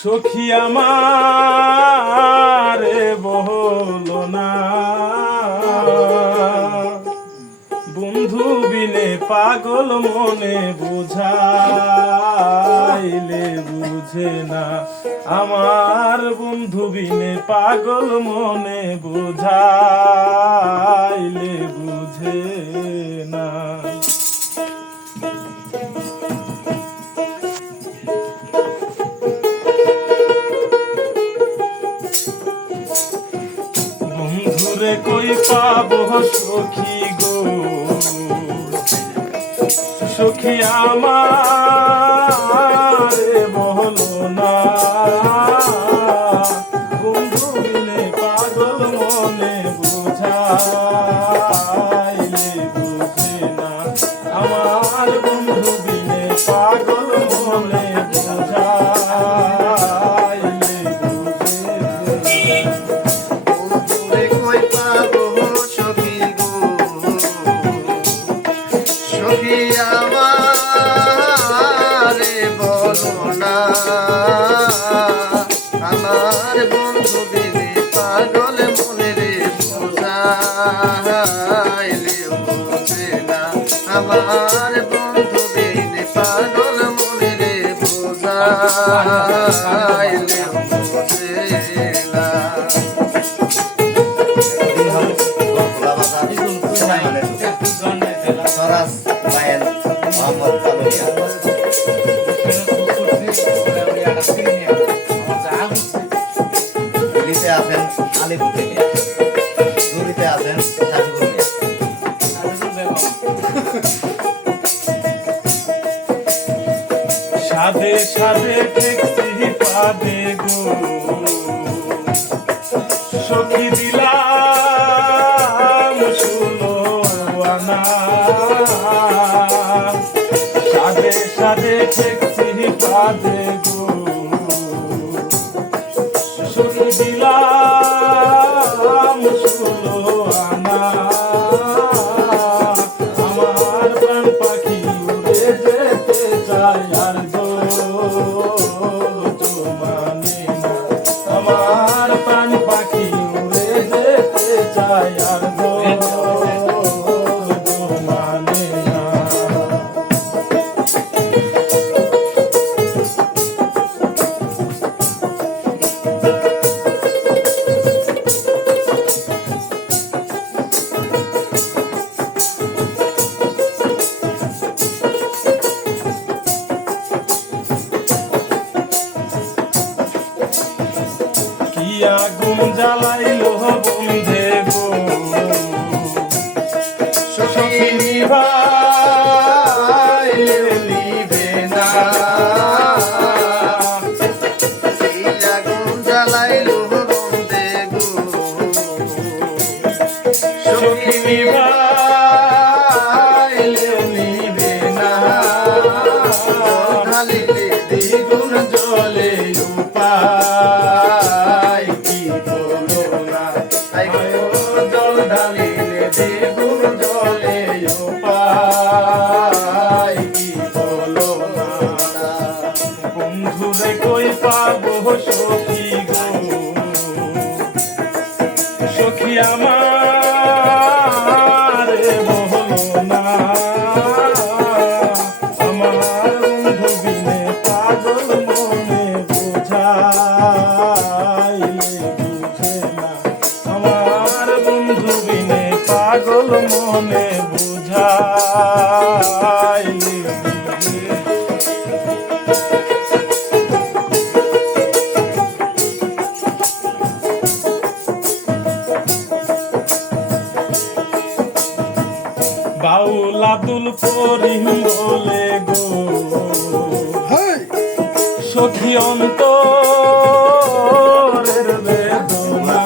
সখী আমারে বলো না, বন্ধু বিনে পাগল মনে বুঝাইলে বুঝে না। আমার বন্ধু বিনে পাগল মনে বুঝাইলে বুঝে না। বন্ধুরে কই পাবো সখী গো, সখী আমারে বলো না, বন্ধু বিনে পাগল মনে বুঝাইলে বুঝে না। আমার বন্ধু বিনে পাগল মনে বুঝাইলে বুঝে না। আমার বন্ধু বিনে পাগল মনে রে বুঝাইলে বুঝে না। আমার বন্ধু বিনে পাগল মনে রে বুঝাইলে বুঝে না। দিল্লিতে আছেন আলিপুর থেকে, দুরিতে আছেন সাধে সাধে ঠেকছি পাদে গো, সখী দিলাম শুনো আনা। সাধে সাধে ঠেকছি পাদে গো, সখী দিলাম শুনো আনা। আমার প্রাণ পাখি উড়ে যেতে চায় আর মানে না। আমার প্রাণ পাখি উড়ে যেতে চায় আর মানে না। আগুন জ্বালাইলো বন্ধে গো, সখী নিভাইলে নিবে না। আগুন জ্বালাইলো বন্ধে গো, সখী নিভাইলে নিবে না। ঢালিলে দ্বিগুণ জলে উপায় কি বলো না। জল ঢালিলে দ্বিগুণ জলে উপায় কি বলো না। বন্ধুরে কই পাবো সখী গো, সখী আমারে বলো না। আমার বন্ধু বিনে পাগল মনে বুঝাইলে বুঝে না। আমার বন্ধু বিনে পাগল মনে বুঝাইলে বুঝে না। বাউল আব্দুল করিম বলে গো, সখী অন্তরের বেদনা।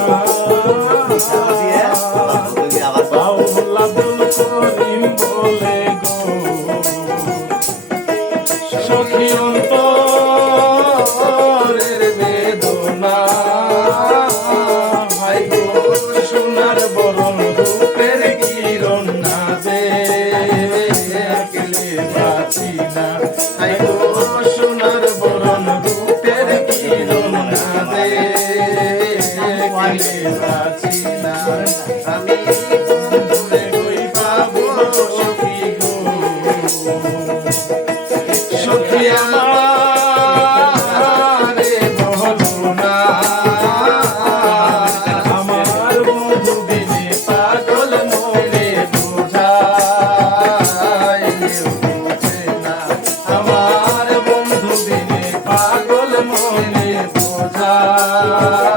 বাউল আব্দুল করিম বলে গো, সখী অন্তরের বেদনা। ভাই গো সোনার বরণ রূপের কিরণ না দেখলে বাঁচি না। ভাই গো সোনার বরণ রূপের কিরণ যায়